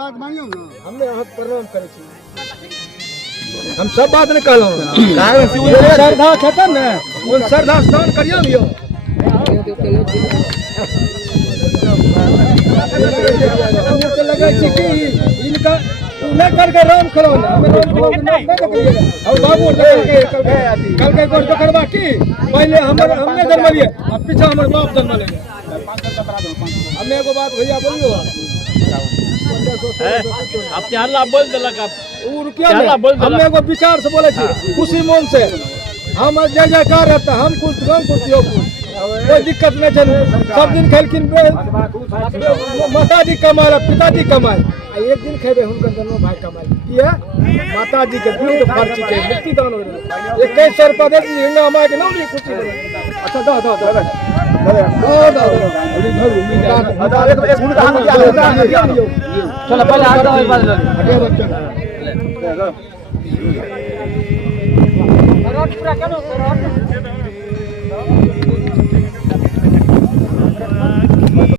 बात मानियो ना हमने हाथ प्रणाम करे छी हम सब बात नहीं कहलो श्रद्धा खतम ना उन श्रद्धा स्नान करियो लियो हमने लगे छी कि इनका न करके राम करो ना हम राम करो नहीं करिए और बाबू कल के कोर्ट करवा की पहले हमने जन्म लिए अब पीछे हमर बाप जन्म ले हमने एगो बात भैया बोलियो अपने हल्ला बोल देलक आप हल्ला बोल देलक हमने एगो विचार से बोले छी खुशी मन से हम जय जयकार रहता हम कुछ हम कुछ यो कोई दिक्कत नहीं चल सब दिन खेलकिन माताजी कमाल पिताजी कमाल एक दिन खेबे हुनकर दोनों भाई कमाल किया माताजी के दूध खर्ची के मुक्ति दान हो 2100 रुपया दे दी हिंगा माय के नहीं खुशी अच्छा दो चलो पहले आ जाओ बाद रोड पूरा करो